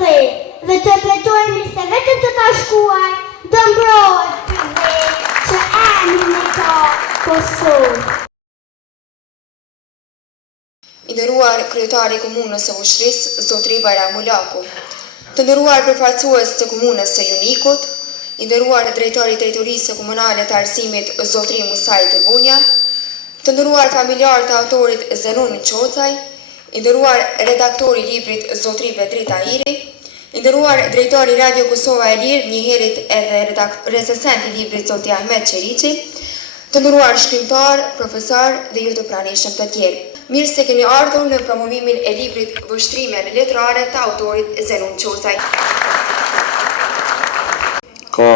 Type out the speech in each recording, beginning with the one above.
dhe të tretojmë se vetëm të tashkuar do mbrohet ky vend që emrin e ka Kosovë. I nderuar kryetari i Komunës së Vushtrrisë, zotëri Bajram Ulaku, të nderuar përfaqësues të Komunës së Junikut, i nderuar drejtori i Drejtorisë Komunale të Arsimit, zotëri Musaj Tërbunja, të nderuar familjarë të autorit Zenun Çoçaj, i nderuar redaktori i librit zotëri Bedrit Tahiri, i nderuar drejtori Radio Kosova e Lirë, njëherët edhe recensent i librit zoti Ahmet Qeriqi, të nderuar shkrimtar, profesor dhe ju të pranishëm të tjerë. Mirë se keni ardhur në promovimin e librit Vështrime letrare të autorit Zenun Çoçaj. Ka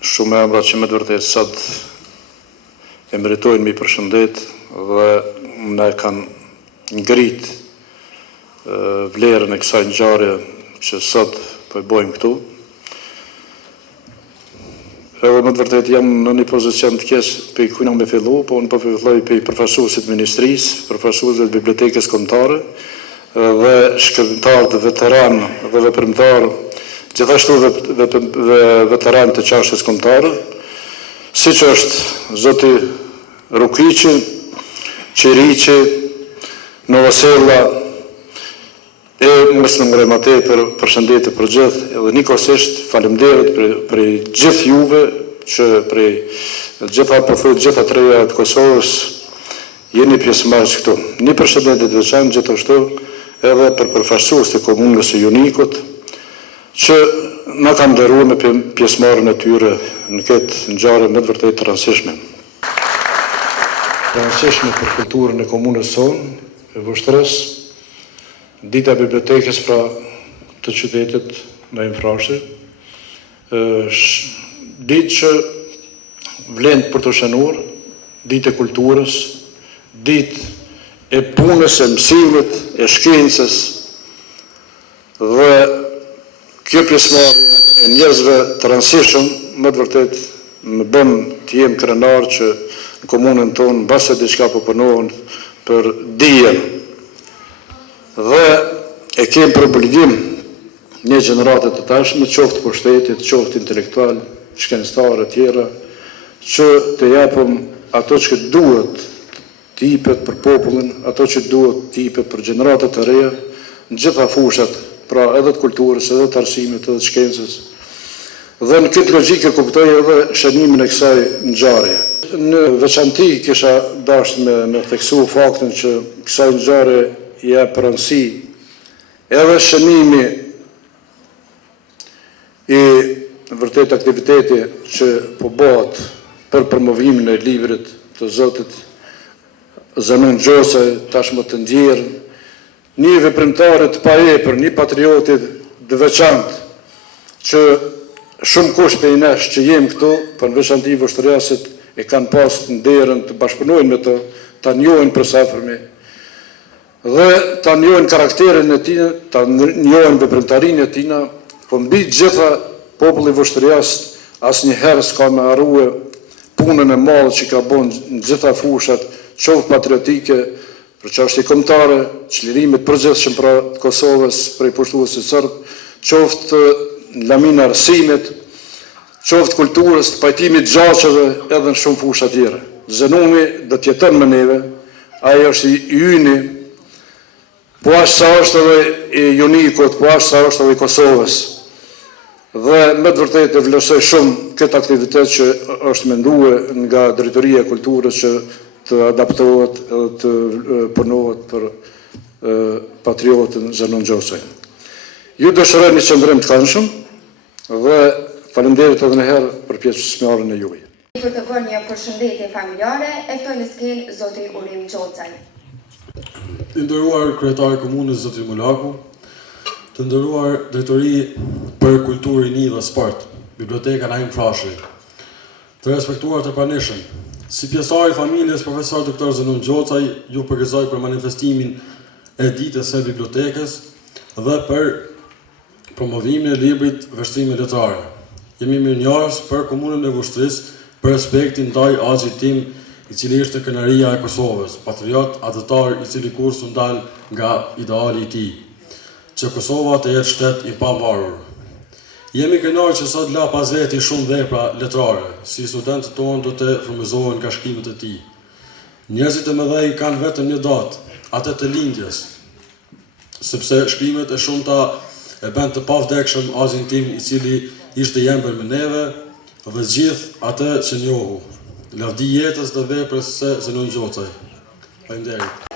shumë emra që me të vërtetë sot e meritojnë mi përshëndet dhe ne kanë ngrit vlerën e kësaj ngjarje që sot po e bëjmë këtu. Edhe më të vërtetë jam në një pozicion të keq për ku jam me fillu, po unë po filloj për përfaqësuesit të ministrisë, përfaqësuesit të bibliotekës kombëtare dhe shkrimtarë të veteranë dhe veprimtarë, gjithashtu dhe veteranë të çashtës kombëtare, siç është zoti Rukiqi, Qeriqi, Novosella, e mos në ngrem atë për përshëndetje për gjithë, edhe nikosisht faleminderit për gjithë juve që për gjitha treja të Kosovës jeni pjesëmarrës këtu. Një përshëndetje të veçantë gjithashtu edhe për përfaqësues të Komunës së Junikut që na kanë nderuar me pjesëmarrjen e tyre në këtë ngjarje më të vërtetë të rëndësishme. Rëndësishme për kulturën e komunës sonë, e Vushtrrisë, Dita e bibliotekës pra të qytetit në Infrashë, ditë që vlen për të shënuar, ditë e kulturës, ditë e punës, e mësimit, e shkencës, dhe kjo pjesëmarrje e njerëzve të rëndësishëm më të vërtet më bën të jem krenar që në komunën tonë mbase diçka po punohen për dijen. Dhe e kemë për obligim një gjeneratët të tashme, qoftë për shtetit, qoftë intelektual, shkencëtarë e tjera, që të japëm ato që duhet të jepet për popullin, ato që duhet të jepet për gjeneratët të reja, në gjitha fushat, pra edhe të kulturës, edhe të arsimit, edhe të shkencës. Dhe në këtë logjikë kuptoj edhe shënimin e kësaj ngjarje. Në veçanti kisha dashur me theksu faktin që kësaj ngjarje ja rëndësi edhe shënimi i vërtet aktiviteti që po bëhet për promovimin e librit të zotit Zenun Çoçaj, tashmë të ndjerën, një veprimtare të paepër, një patriotit të veçantë, që shumë kush prej nesh që jem këtu, për në veçanti vështërjasit e kanë pas nderën të bashkëpunojnë me të, ta njohin përsafërmi, dhe ta njohin karakterin e tina, ta njohin veprimtarinë e tina, po mbi gjitha populli vështërjas asnjëherë s'ka me harrue punën e madhe që ka bën në gjitha fushat, qoftë patriotike, për çështje kombëtare, çlirimit përgjithshëm pra të Kosovës prej pushtuesit serb, qoftë në lamin e arsimit, qoftë kulturës, të pajtimit gjaqeve edhe në shumë fusha tjera. Zenuni do të jeton me neve, ai është i yni, po ashtu sa është edhe i Junikut, po ashtu sa është edhe i Kosovës. Dhe me të vërtetë e vlerësoj shumë këtë aktivitet që është menduar nga Drejtoria e Kulturës që të adaptohet edhe të punohet për patriotin Zenun Çoçaj. Ju dëshiroj një qëndrim të këndshëm dhe faleminderit edhe një herë për pjesëmarrjen e juaj. Për të bërë një përshëndetje familjare, e ftoj në skenë zoti Urim Çoçaj. Të nderuar kryetari i komunës zoti Mulaku, të nderuar drejtori për kulturë, rini dhe sport, biblioteka Naim Frashi, të respektuar të pranishëm, si pjesëtar i familjes profesor doktor Zenun Çoçaj, ju përgëzoj për manifestimin e ditës së bibliotekës dhe për promovimin e librit Vështrime letrare. Jemi mirënjohës për komunën e Vushtrrisë për respektin ndaj axhit tim, i cili është krenaria e Kosovës, patriot, adhëtar i cili kursu ndal nga ideali i tij. që Kosova të jetë shtet I pavarur. Jemi kënaqur që sot la pas veti shumë vepra letrare, si studentët tonë do të frymëzohen nga shkrimet e tij. Njerëzit e mëdhej kanë vetëm një datë, atë të lindjes, sepse shkrimet e shumta e bën të pavdekshëm azin tim I cili ishte I embël me neve dhe gjithë atë që njohu. Lavdi jetës dhe veprës se zënon gjocaj. Faleminderit.